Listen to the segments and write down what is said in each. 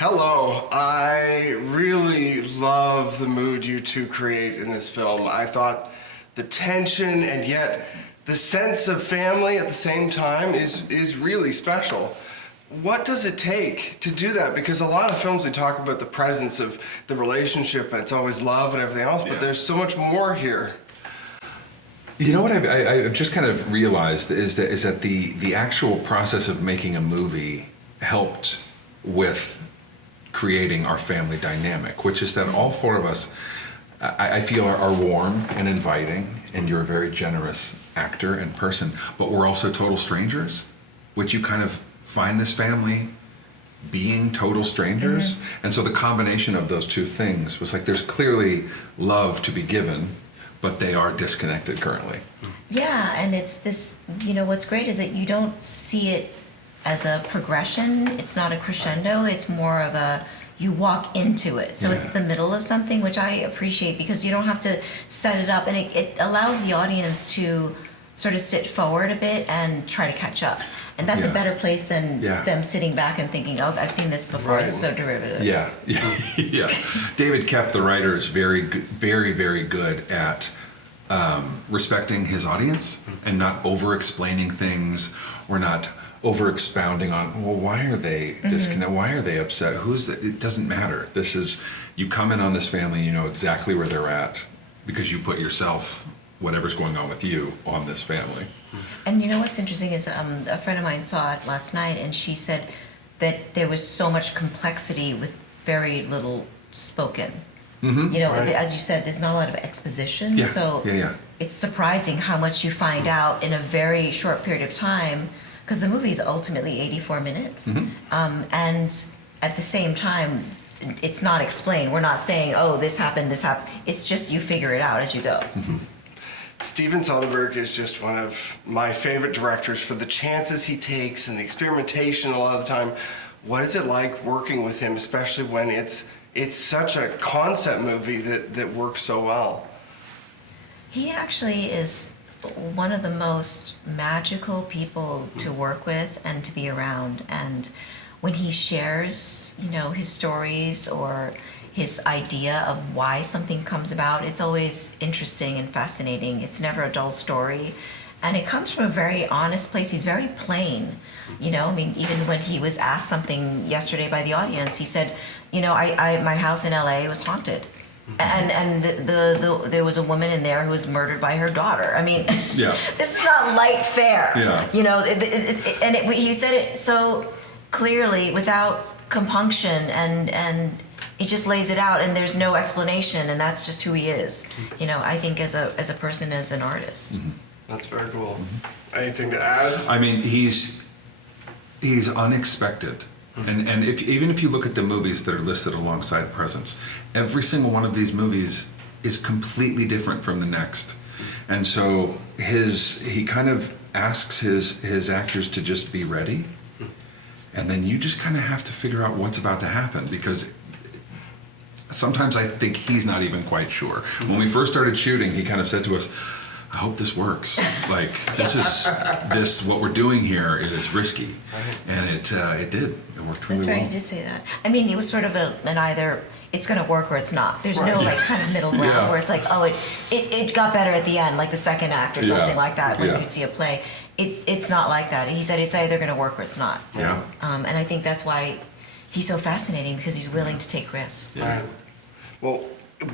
Hello. I really love the mood you two create in this film. I thought the tension and yet the sense of family at the same time is really special. What does it take to do that? Because a lot of films, they talk about the presence of the relationship and it's always love and everything else, but there's so much more here. You know what I've just kind of realized is that the actual process of making a movie helped with creating our family dynamic, which is that all four of us, I feel, are warm and inviting, and you're a very generous actor and person, but we're also total strangers, which you kind of find this family being total strangers. Mm-hmm. And so the combination of those two things was like, there's clearly love to be given, but they are disconnected currently. Yeah, and it's this, what's great is that you don't see it as a progression. It's not a crescendo. It's more of you walk into it. So it's the middle of something, which I appreciate because you don't have to set it up. And it allows the audience to sort of sit forward a bit and try to catch up. And that's a better place than them sitting back and thinking, oh, I've seen this before. Right. It's so derivative. Yeah. David Koepp, the writer, is very, very good at respecting his audience and not over-explaining things or not over-expounding on, well, why are they disconnected? Why are they upset? It doesn't matter. This is, you come in on this family, you know exactly where they're at because you put yourself, whatever's going on with you, on this family. And you know what's interesting is a friend of mine saw it last night and she said that there was so much complexity with very little spoken. Mm-hmm. As you said, there's not a lot of exposition. It's surprising how much you find out in a very short period of time, because the movie is ultimately 84 minutes. Mm-hmm. And at the same time, it's not explained. We're not saying, oh, this happened. It's just you figure it out as you go. Mm-hmm. Steven Soderbergh is just one of my favorite directors for the chances he takes and the experimentation a lot of the time. What is it like working with him, especially when it's such a concept movie that works so well? He actually is one of the most magical people to work with and to be around. And when he shares, his stories or his idea of why something comes about, it's always interesting and fascinating. It's never a dull story. And it comes from a very honest place. He's very plain. Even when he was asked something yesterday by the audience, he said, my house in LA was haunted. And there was a woman in there who was murdered by her daughter. This is not light fare. Yeah. He said it so clearly without compunction, and he just lays it out, and there's no explanation, and that's just who he is. I think as a person, as an artist. Mm-hmm. That's very cool. Mm-hmm. Anything to add? He's unexpected. And even if you look at the movies that are listed alongside Presence, every single one of these movies is completely different from the next. And so he kind of asks his actors to just be ready. And then you just kind of have to figure out what's about to happen, because sometimes I think he's not even quite sure. When we first started shooting, he kind of said to us, I hope this works. Like, what we're doing here is risky. And it did. It worked really well. That's right, he did say that. It was sort of an either it's going to work or it's not. There's no kind of middle ground where it's like, oh, it got better at the end, like the second act or something like that when you see a play. It's not like that. He said it's either going to work or it's not. Yeah. And I think that's why he's so fascinating, because he's willing to take risks. Yeah. Well,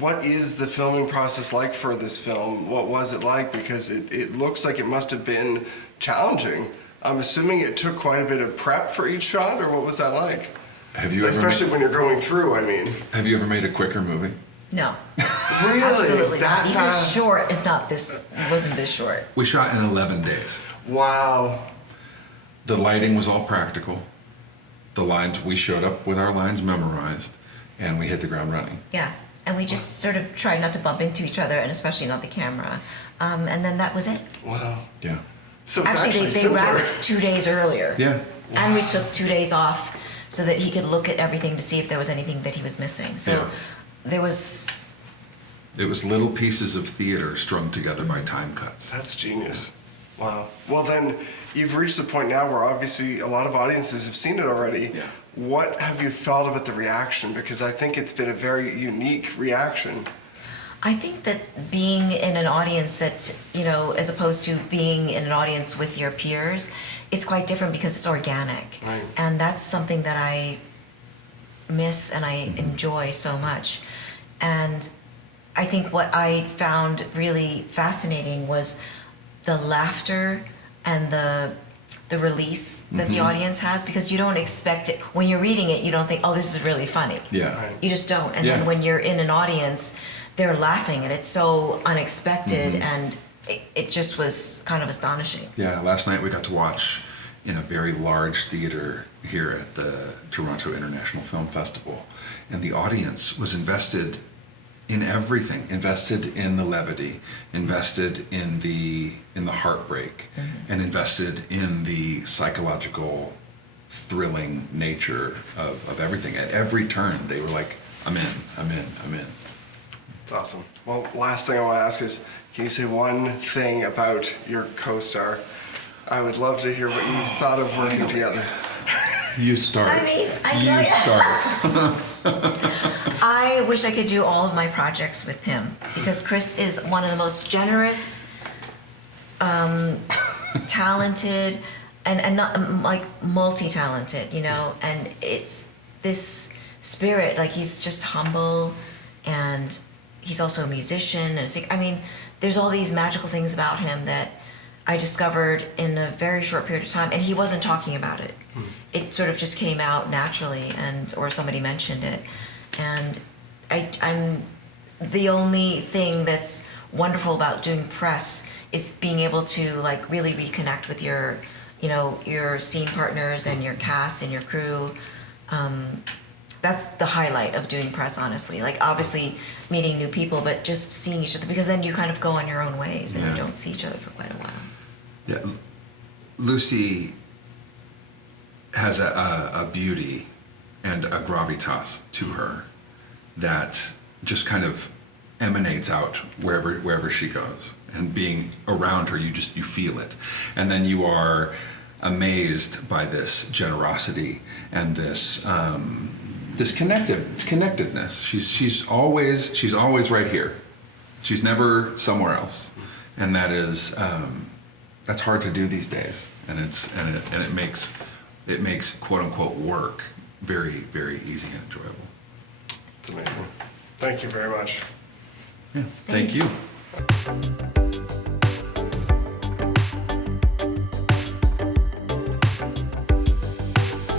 what is the filming process like for this film? What was it like? Because it looks like it must have been challenging. I'm assuming it took quite a bit of prep for each shot, or what was that like? Especially when you're going through, Have you ever made a quicker movie? No. Really? Absolutely. That Even fast? short is not this. Wasn't this short? We shot in 11 days. Wow. The lighting was all practical. The lines, we showed up with our lines memorized, and we hit the ground running. Yeah. And we just sort of tried not to bump into each other, and especially not the camera. And then that was it. Wow. Yeah. So it's actually they wrapped 2 days earlier. Yeah. Wow. And we took 2 days off so that he could look at everything to see if there was anything that he was missing. So there was... It was little pieces of theater strung together by time cuts. That's genius. Wow. Well then, you've reached the point now where obviously a lot of audiences have seen it already. Yeah. What have you felt about the reaction? Because I think it's been a very unique reaction. I think that being in an audience that, as opposed to being in an audience with your peers, it's quite different because it's organic. Right. And that's something that I miss and I enjoy so much. And I think what I found really fascinating was the laughter and the release that the audience has, because you don't expect it. When you're reading it, you don't think, oh, this is really funny. Yeah. Right. You just don't. And Yeah. then when you're in an audience, they're laughing, and it's so unexpected, and it just was kind of astonishing. Yeah, last night we got to watch in a very large theater here at the Toronto International Film Festival, and the audience was invested in everything, invested in the levity, invested in the heartbreak, and invested in the psychological thrilling nature of everything. At every turn they were like, I'm in, I'm in, I'm in. It's awesome. Well, last thing I want to ask is, can you say one thing about your co-star? I would love to hear what you thought of working together. You start. I mean, You start. I wish I could do all of my projects with him, because Chris is one of the most generous, talented, and not like multi-talented, and it's this spirit, like he's just humble, and he's also a musician, and there's all these magical things about him that I discovered in a very short period of time, and he wasn't talking about it. It sort of just came out naturally, or somebody mentioned it, and I'm the only thing that's wonderful about doing press is being able to like really reconnect with your scene partners and your cast and your crew. That's the highlight of doing press, honestly. Like, obviously meeting new people, but just seeing each other, because then you kind of go on your own ways and Yeah. you don't see each other for quite a while. Yeah, Lucy has a beauty and a gravitas to her that just kind of emanates out wherever she goes, and being around her, you feel it, and then you are amazed by this generosity and this connectedness. She's always right here. She's never somewhere else, and that is that's hard to do these days, and it makes quote unquote work very, very easy and enjoyable. It's amazing. Thank you very much. Yeah, thank you. Thanks.